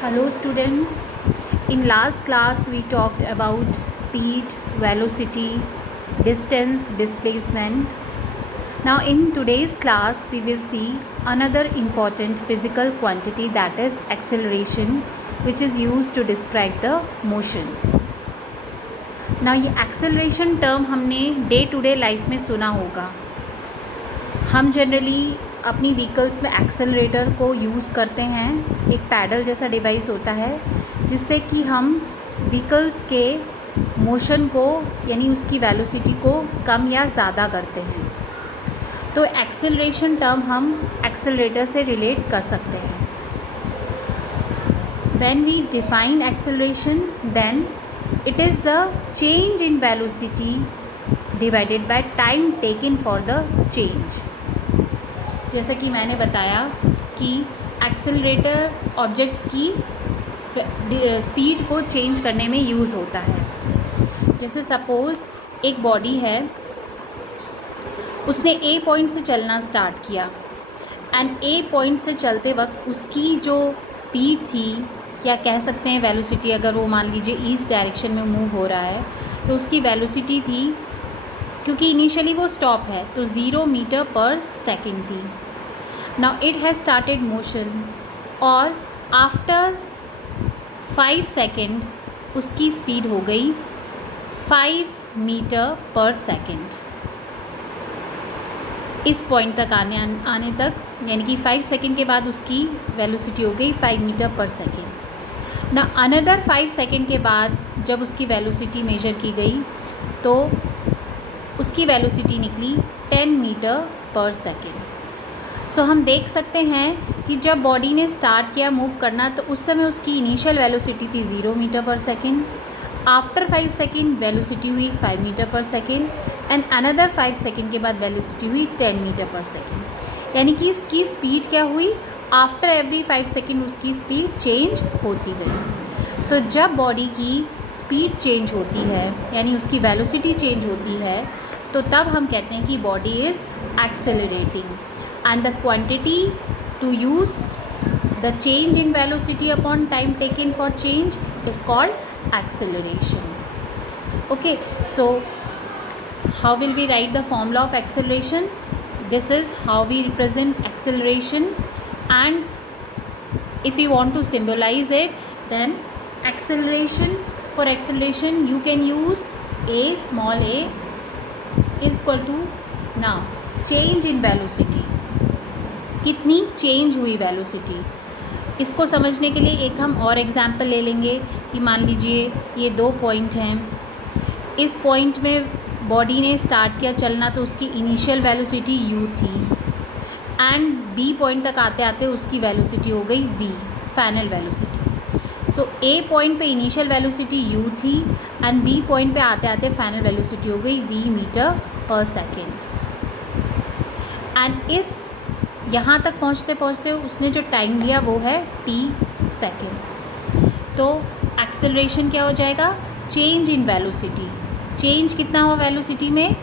Hello students, in last class we talked about speed, velocity, distance, displacement. Now in today's class we will see another important physical quantity, that is acceleration, which is used to describe the motion. Now ये acceleration term हमने day to day life में सुना होगा. हम generally अपनी vehicles में accelerator को use करते हैं. एक पैडल जैसा डिवाइस होता है जिससे कि हम व्हीकल्स के मोशन को यानी उसकी वेलोसिटी को कम या ज़्यादा करते हैं. तो एक्सेलरेशन टर्म हम एक्सेलरेटर से रिलेट कर सकते हैं. When we define acceleration then it is the change in velocity divided by time taken for the change. जैसा कि मैंने बताया कि एक्सेलरेटर ऑब्जेक्ट्स की स्पीड को चेंज करने में यूज़ होता है. जैसे सपोज़ एक बॉडी है, उसने ए पॉइंट से चलना स्टार्ट किया एंड ए पॉइंट से चलते वक्त उसकी जो स्पीड थी या कह सकते हैं वेलोसिटी, अगर वो मान लीजिए ईस्ट डायरेक्शन में मूव हो रहा है तो उसकी वेलोसिटी थी, क्योंकि इनिशियली वो स्टॉप है तो 0 मीटर पर सेकेंड थी. Now it has started motion और आफ्टर 5 सेकेंड उसकी स्पीड हो गई 5 मीटर पर सेकेंड. इस पॉइंट तक आने तक यानी कि 5 सेकेंड के बाद उसकी वेलोसिटी हो गई 5 मीटर पर सेकेंड. ना अनदर 5 सेकेंड के बाद जब उसकी वेलोसिटी मेजर की गई तो उसकी वेलोसिटी निकली 10 मीटर पर सेकेंड. सो हम देख सकते हैं कि जब बॉडी ने स्टार्ट किया मूव करना तो उस समय उसकी इनिशियल वेलोसिटी थी 0 मीटर पर सेकेंड. आफ्टर 5 सेकेंड वेलोसिटी हुई 5 मीटर पर सेकेंड एंड अनदर 5 सेकेंड के बाद वेलोसिटी हुई 10 मीटर पर सेकेंड. यानी कि इसकी स्पीड क्या हुई, आफ्टर एवरी 5 सेकेंड उसकी स्पीड चेंज होती गई. तो जब बॉडी की स्पीड चेंज होती है यानी उसकी वेलोसिटी चेंज होती है तो तब हम कहते हैं कि body is accelerating. And the quantity to use the change in velocity upon time taken for change is called acceleration. Okay, so how will we write the formula of acceleration? This is how we represent acceleration, and if you want to symbolize it, then for acceleration you can use a small a is equal to now change in velocity. कितनी change हुई velocity. इसको समझने के लिए एक हम और example ले लेंगे कि मान लीजिए ये 2 पॉइंट हैं. इस पॉइंट में बॉडी ने स्टार्ट किया चलना तो उसकी इनिशियल वेलोसिटी u थी एंड b पॉइंट तक आते आते उसकी वेलोसिटी हो गई v, final velocity. So a point पे इनिशियल वेलोसिटी u थी एंड b पॉइंट पे आते आते फाइनल वेलोसिटी हो गई v मीटर पर सेकेंड. एंड इस यहाँ तक पहुँचते पहुँचते उसने जो टाइम लिया वो है t सेकेंड. तो एक्सेलरेशन क्या हो जाएगा, चेंज इन वेलोसिटी. चेंज कितना हुआ वेलोसिटी में,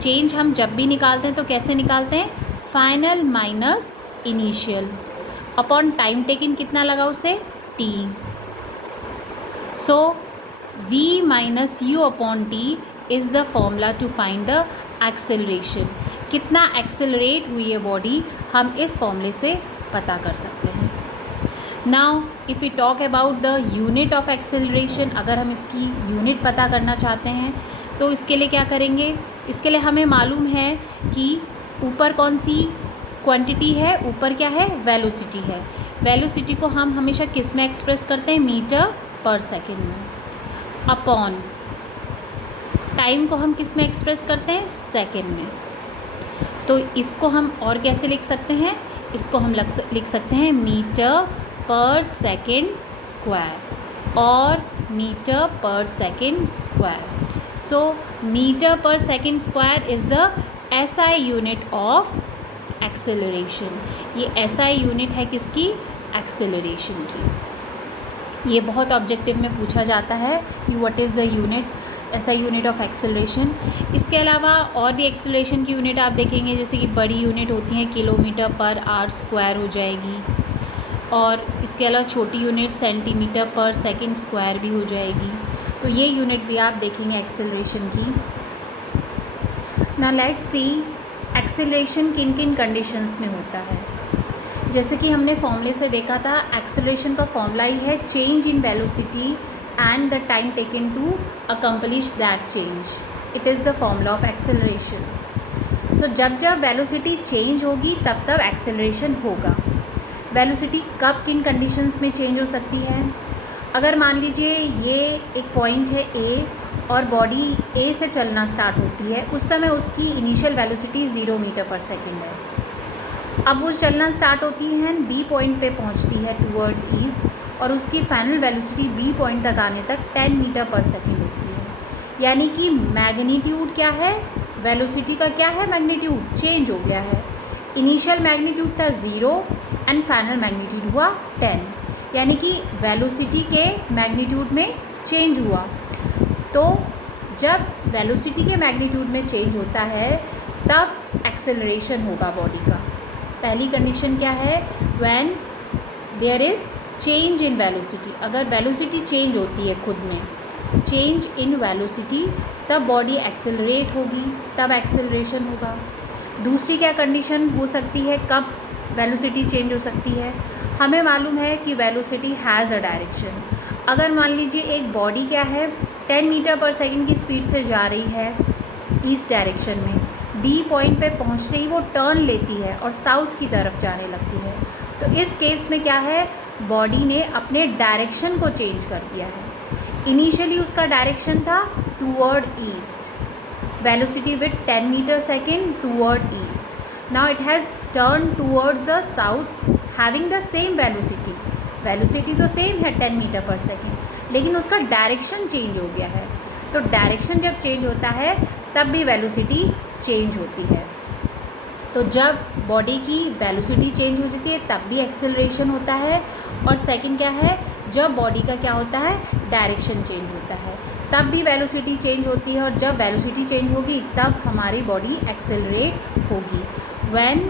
चेंज हम जब भी निकालते हैं तो कैसे निकालते हैं, final minus initial upon time taken कितना लगा उसे t. So v minus u upon t is the formula to find the acceleration. कितना एक्सेलरेट हुई है बॉडी हम इस फॉर्मूले से पता कर सकते हैं. Now if you talk about the unit of acceleration, अगर हम इसकी यूनिट पता करना चाहते हैं तो इसके लिए क्या करेंगे, इसके लिए हमें मालूम है कि ऊपर कौन सी क्वांटिटी है, ऊपर क्या है, वेलोसिटी है. वेलोसिटी को हम हमेशा किस में एक्सप्रेस करते हैं, मीटर पर सेकेंड में. अपॉन टाइम को हम किस में एक्सप्रेस करते हैं, सेकेंड में. तो इसको हम और कैसे लिख सकते हैं, इसको हम लिख सकते हैं मीटर पर सेकेंड स्क्वायर और मीटर पर सेकेंड स्क्वायर. सो मीटर पर second square is the SI unit of acceleration. ये SI यूनिट है किसकी, एक्सेलरेशन की. ये बहुत ऑब्जेक्टिव में पूछा जाता है कि what is the unit, SI unit of acceleration. इसके अलावा और भी एक्सेलरेशन की यूनिट आप देखेंगे, जैसे कि बड़ी यूनिट होती हैं किलोमीटर पर आवर स्क्वायर हो जाएगी. और इसके अलावा छोटी यूनिट सेंटीमीटर पर सेकंड स्क्वायर भी हो जाएगी। तो ये यूनिट भी आप देखेंगे एक्सेलरेशन की। नाउ लेट्स सी एक्सेलरेशन किन किन कंडीशंस में होता है। जैसे कि हमने फॉर्मूले से देखा था, एक्सेलरेशन का फॉर्मूला ही है change in velocity and the time taken to accomplish that change, it is the formula of acceleration. So जब जब वेलोसिटी चेंज होगी तब तब एक्सेलरेशन होगा। वेलोसिटी कब किन कंडीशंस में चेंज हो सकती है? अगर मान लीजिए ये एक पॉइंट है ए और बॉडी ए से चलना स्टार्ट होती है, उस समय उसकी इनिशियल वेलोसिटी 0 मीटर पर सेकेंड है। अब वो चलना स्टार्ट होती है, बी पॉइंट पे पहुंचती है टूवर्ड्स ईस्ट और उसकी फाइनल वेलोसिटी बी पॉइंट तक आने तक 10 मीटर पर सेकेंड होती है। यानी कि मैग्नीट्यूड क्या है, वेलोसिटी का क्या है, मैग्नीट्यूड चेंज हो गया है। इनिशियल मैग्नीट्यूड था 0 एंड फाइनल मैग्नीट्यूड हुआ 10, यानी कि वेलोसिटी के मैग्नीट्यूड में चेंज हुआ। तो जब वेलोसिटी के मैग्नीट्यूड में चेंज होता है तब एक्सेलरेशन होगा बॉडी का। पहली कंडीशन क्या है, when there is change in velocity. अगर वेलोसिटी चेंज होती है खुद में, चेंज इन वेलोसिटी, तब बॉडी एक्सेलरेट होगी, तब एक्सेलरेशन होगा। दूसरी क्या कंडीशन हो सकती है, कब वेलोसिटी चेंज हो सकती है? हमें मालूम है कि वेलोसिटी हैज़ अ डायरेक्शन। अगर मान लीजिए एक बॉडी क्या है 10 मीटर पर सेकेंड की स्पीड से जा रही है ईस्ट डायरेक्शन में, बी पॉइंट पे पहुंचते ही वो टर्न लेती है और साउथ की तरफ जाने लगती है, तो इस केस में क्या है, बॉडी ने अपने डायरेक्शन को चेंज कर दिया है। इनिशियली उसका डायरेक्शन था toward east, velocity with 10 metre second toward east. Now it has turn towards the south having the same velocity. Velocity तो सेम है 10 मीटर पर सेकेंड, लेकिन उसका डायरेक्शन चेंज हो गया है। तो डायरेक्शन जब चेंज होता है तब भी वेलोसिटी चेंज होती है। तो जब बॉडी की वेलोसिटी चेंज हो जाती है तब भी एक्सेलरेशन होता है। और सेकंड क्या है, जब बॉडी का क्या होता है, डायरेक्शन चेंज होता है, तब भी वेलोसिटी चेंज होती है। और जब वेलोसिटी चेंज होगी तब हमारी बॉडी एक्सेलरेट होगी। When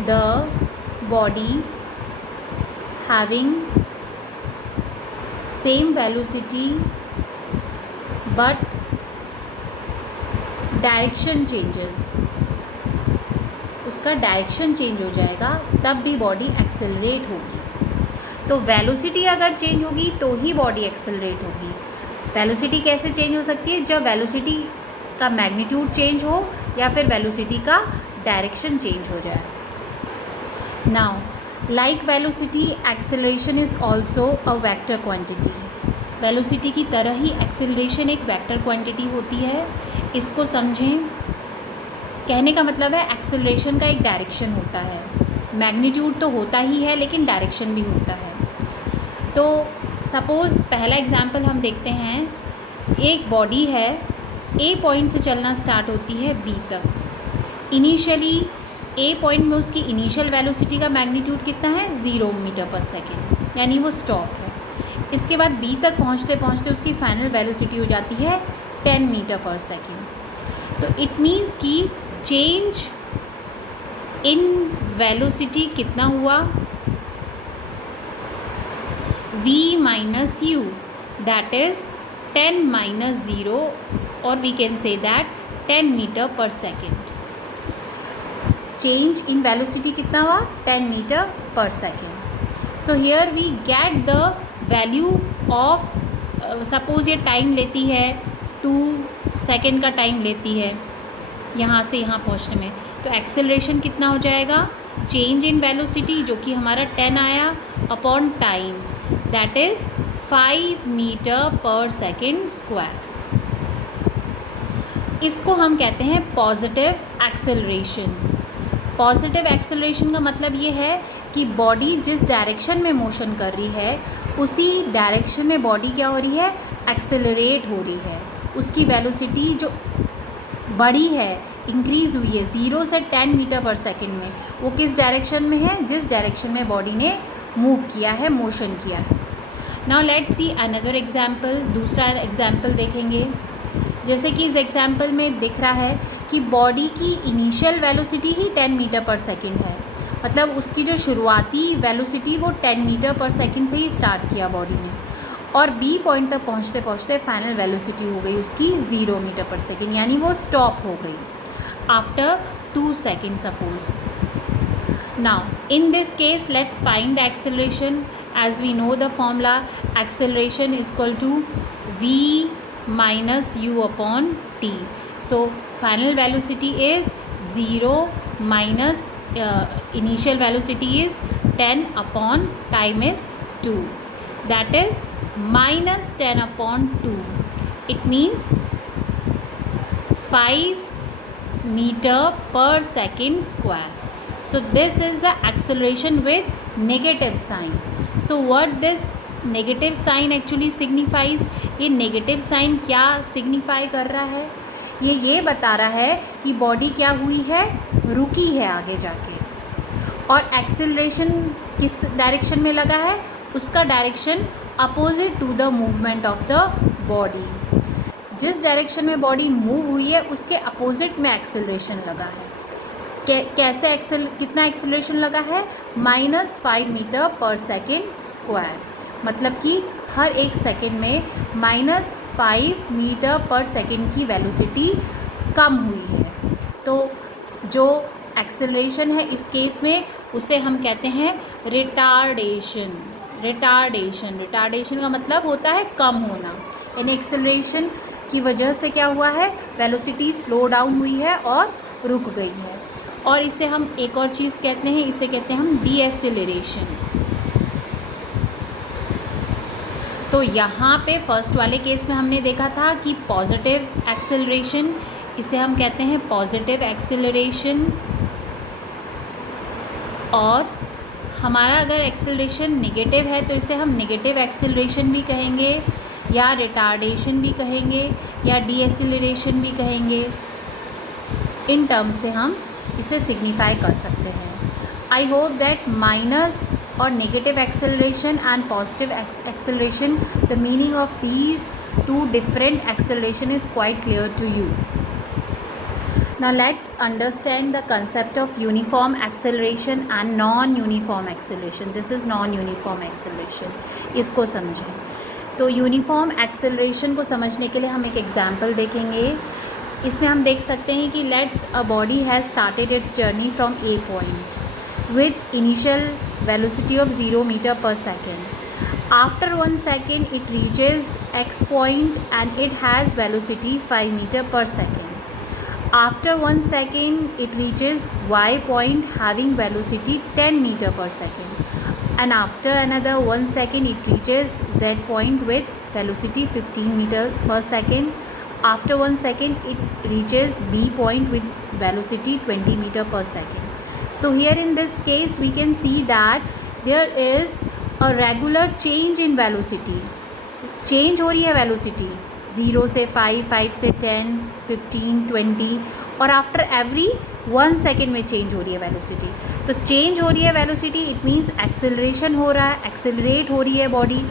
the body having same velocity but direction changes, उसका डायरेक्शन चेंज हो जाएगा, तब भी बॉडी एक्सेलरेट होगी। तो वेलोसिटी अगर चेंज होगी तो ही बॉडी एक्सेलरेट होगी। वेलोसिटी कैसे चेंज हो सकती है, जब वेलोसिटी का मैग्नीट्यूड चेंज हो या फिर वेलोसिटी का डायरेक्शन चेंज हो जाए। Now like velocity acceleration is also a vector quantity. Velocity की तरह ही एक्सेलरेशन एक वेक्टर क्वांटिटी होती है। इसको समझें, कहने का मतलब है एक्सेलरेशन का एक डायरेक्शन होता है। मैग्नीट्यूड तो होता ही है लेकिन डायरेक्शन भी होता है। तो सपोज़ पहला एग्जांपल हम देखते हैं, एक बॉडी है, ए पॉइंट से चलना स्टार्ट होती है बी तक। इनिशियली ए पॉइंट में उसकी इनिशियल वेलोसिटी का मैग्नीट्यूड कितना है, 0 मीटर पर सेकेंड, यानी वो स्टॉप है। इसके बाद बी तक पहुंचते पहुंचते उसकी फाइनल वेलोसिटी हो जाती है 10 मीटर पर सेकेंड। तो इट मीन्स कि चेंज इन वेलोसिटी कितना हुआ, v minus u, that is 10 minus 0, और we can say that 10 metre पर सेकेंड। चेंज इन वेलोसिटी कितना हुआ, 10 मीटर पर second. So here we get the value of, suppose ये टाइम लेती है 2 सेकेंड का टाइम लेती है यहाँ से यहाँ पहुँचने में, तो एक्सेलरेशन कितना हो जाएगा, चेंज इन वेलोसिटी जो कि हमारा 10 आया upon time, that is 5 metre पर सेकेंड स्क्वायर। इसको हम कहते हैं पॉजिटिव एक्सेलरेशन। पॉजिटिव एक्सेलरेशन का मतलब ये है कि बॉडी जिस डायरेक्शन में मोशन कर रही है उसी डायरेक्शन में बॉडी क्या हो रही है, एक्सेलरेट हो रही है। उसकी वेलोसिटी जो बढ़ी है, इंक्रीज़ हुई है 0 से 10 मीटर पर सेकेंड में, वो किस डायरेक्शन में है, जिस डायरेक्शन में बॉडी ने मूव किया है, मोशन किया है। Now let's see another example, दूसरा एग्जाम्पल देखेंगे। जैसे कि इस एग्जाम्पल में दिख रहा है कि बॉडी की इनिशियल वेलोसिटी ही 10 मीटर पर सेकेंड है, मतलब उसकी जो शुरुआती वेलोसिटी वो 10 मीटर पर सेकंड से ही स्टार्ट किया बॉडी ने, और बी पॉइंट तक पहुंचते पहुंचते फाइनल वेलोसिटी हो गई उसकी 0 मीटर पर सेकंड, यानी वो स्टॉप हो गई after 2 second suppose. Now in this case let's find the acceleration. As we know the formula, acceleration is equal to v minus u upon t. So final velocity is 0 minus initial velocity is 10 upon time is 2, that is minus 10 upon 2. It means 5 meter per second square. So this is the acceleration with negative sign. So what this negative sign actually signifies? ये negative sign क्या signify कर रहा है? ये बता रहा है कि बॉडी क्या हुई है, रुकी है आगे जाके, और एक्सेलरेशन किस डायरेक्शन में लगा है, उसका direction opposite to the movement of the body. जिस डायरेक्शन में बॉडी मूव हुई है उसके अपोजिट में एक्सेलरेशन लगा है. कैसे कितना एक्सेलरेशन लगा है? -5 मीटर पर सेकेंड स्क्वायर. मतलब कि हर एक सेकेंड में -5 मीटर पर सेकेंड की वेलोसिटी कम हुई है. तो जो एक्सेलरेशन है इस केस में उसे हम कहते हैं रिटार्डेशन. रिटार्डेशन का मतलब होता है कम होना, यानी एक्सेलरेशन की वजह से क्या हुआ है, वेलोसिटी स्लो डाउन हुई है और रुक गई है. और इसे हम एक और चीज़ कहते हैं, इसे कहते हैं हम डीएक्सेलरेशन. तो यहाँ पे फर्स्ट वाले केस में हमने देखा था कि पॉजिटिव एक्सेलरेशन, इसे हम कहते हैं पॉजिटिव एक्सेलरेशन. और हमारा अगर एक्सेलरेशन नेगेटिव है तो इसे हम नेगेटिव एक्सेलरेशन भी कहेंगे, या रिटार्डेशन भी कहेंगे, या डीएक्सेलरेशन भी कहेंगे. इन टर्म से हम इसे सिग्निफाई कर सकते हैं. आई होप दैट माइनस और negative acceleration and positive acceleration, the meaning of these two different acceleration is quite clear to you. Now let's understand the concept of uniform acceleration and non-uniform acceleration. This is non-uniform acceleration. इसको समझें. तो uniform acceleration को समझने के लिए हम एक example देखेंगे. इसमें हम देख सकते हैं कि let's a body has started its journey from A point with initial velocity of 0 metre पर second. After 1 second it reaches X point and it has velocity 5 metre पर second. After 1 second it reaches y point having velocity 10 meter per second, and after another 1 second it reaches z point with velocity 15 meter per second. After 1 second it reaches b point with velocity 20 meter per second. So here in this case we can see that there is a regular change in velocity. Change हो रही है velocity 0 से 5, 5 से 10, 15, 20, और after every 1 second में change हो रही है वेलोसिटी. तो चेंज हो रही है वेलोसिटी, इट मीन्स एक्सेलरेशन हो रहा है, एक्सेलरेट हो रही है बॉडी,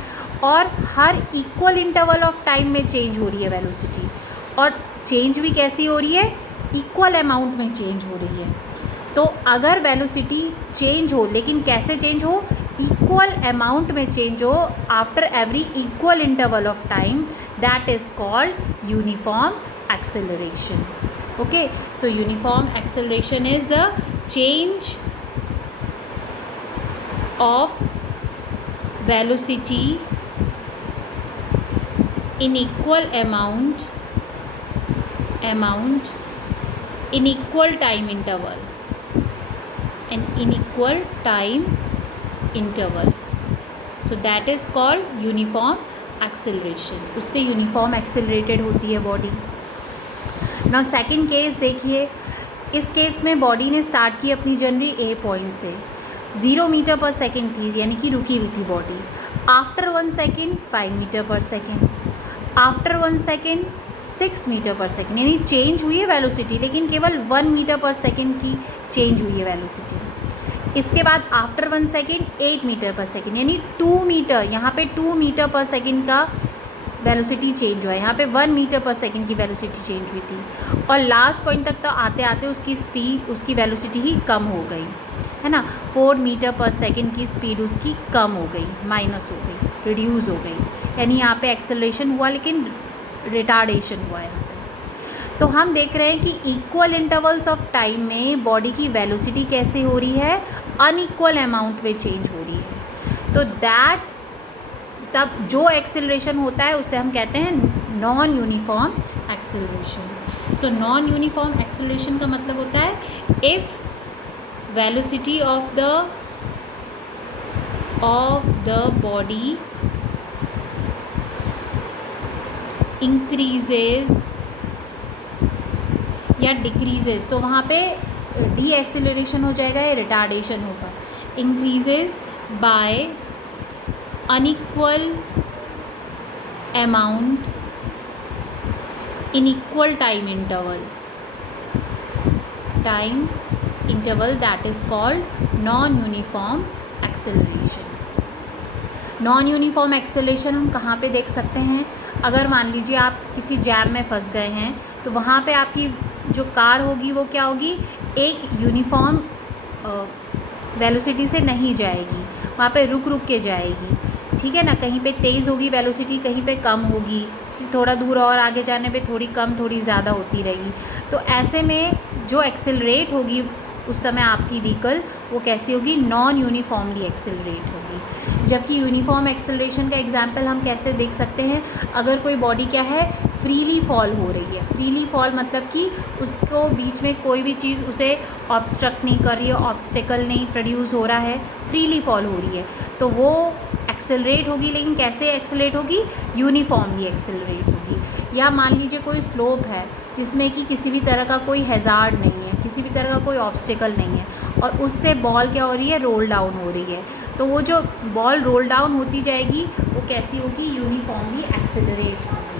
और हर इक्वल इंटरवल ऑफ टाइम में चेंज हो रही है वेलोसिटी. और चेंज भी कैसी हो रही है, इक्वल अमाउंट में चेंज हो रही है. तो अगर वेलोसिटी चेंज हो, लेकिन कैसे चेंज हो, इक्वल अमाउंट में चेंज हो after every equal interval of time, that is called uniform acceleration. Okay, so uniform acceleration is the change of velocity in equal amount in equal time interval, and in equal time interval. So that is called uniform acceleration. उससे uniform accelerated होती है body. Now second case देखिए. इस case में body ने start की अपनी journey ए point से, 0 मीटर पर सेकेंड थी, यानी कि रुकी हुई थी बॉडी. आफ्टर 1 सेकेंड 5 मीटर पर सेकेंड. आफ्टर 1 सेकेंड 6 मीटर पर सेकेंड, यानी चेंज हुई है वेलोसिटी, लेकिन केवल 1 मीटर पर सेकेंड की चेंज हुई है वेलोसिटी. इसके बाद आफ्टर 1 सेकेंड 8 मीटर पर सेकेंड, यानी 2 मीटर, यहाँ पे 2 मीटर पर सेकेंड का वेलोसिटी चेंज हुआ है. यहाँ पे 1 मीटर पर सेकेंड की वेलोसिटी चेंज हुई थी, और लास्ट पॉइंट तक तो आते आते उसकी स्पीड, उसकी वेलोसिटी ही कम हो गई. है ना, 4 मीटर पर सेकेंड की स्पीड उसकी कम हो गई, माइनस हो गई, रिड्यूस हो गई, यानी यहाँ पे एक्सेलरेशन हुआ लेकिन रिटार्डेशन हुआ है यहाँ पे। तो हम देख रहे हैं कि इक्वल इंटरवल्स ऑफ टाइम में बॉडी की वेलोसिटी कैसे हो रही है, अनइक्वल अमाउंट में चेंज हो रही है। तो दैट तब जो एक्सेलरेशन होता है उसे हम कहते हैं non uniform acceleration. So non uniform acceleration का मतलब होता है if velocity of the body increases या डिक्रीजेज, तो वहाँ पे डी एक्सेलरेशन हो जाएगा या रिटार्डेशन होगा। Increases by unequal amount in equal time interval that is called non uniform acceleration. Non uniform acceleration हम कहाँ पे देख सकते हैं, अगर मान लीजिए आप किसी जैम में फंस गए हैं तो वहाँ पे आपकी जो कार होगी वो क्या होगी, एक यूनिफॉर्म वेलोसिटी से नहीं जाएगी, वहाँ पे रुक रुक के जाएगी, ठीक है ना। कहीं पे तेज़ होगी वेलोसिटी, कहीं पे कम होगी, फिर थोड़ा दूर और आगे जाने पे थोड़ी कम थोड़ी ज़्यादा होती रहेगी। तो ऐसे में जो एक्सेलरेट होगी उस समय आपकी व्हीकल वो कैसी होगी, नॉन यूनिफॉर्मली एक्सेलरेट होगी। जबकि यूनिफॉर्म एक्सेलरेशन का एग्जांपल हम कैसे देख सकते हैं, अगर कोई बॉडी क्या है फ्रीली फॉल हो रही है, फ्रीली फॉल मतलब कि उसको बीच में कोई भी चीज़ उसे ऑब्स्ट्रक्ट नहीं कर रही है, ऑब्स्टेकल नहीं प्रोड्यूस हो रहा है, फ्रीली फॉल हो रही है, तो वो एक्सेलरेट होगी। लेकिन कैसे एक्सेलरेट होगी, यूनिफॉर्मली एक्सेलरेट होगी। या मान लीजिए कोई स्लोप है जिसमें कि किसी भी तरह का कोई हैज़ार्ड नहीं है, किसी भी तरह का कोई ऑब्स्टेकल नहीं है, और उससे बॉल क्या हो रही है, रोल डाउन हो रही है, तो वो जो बॉल रोल डाउन होती जाएगी वो कैसी होगी, यूनिफॉर्मली एक्सेलरेट होगी।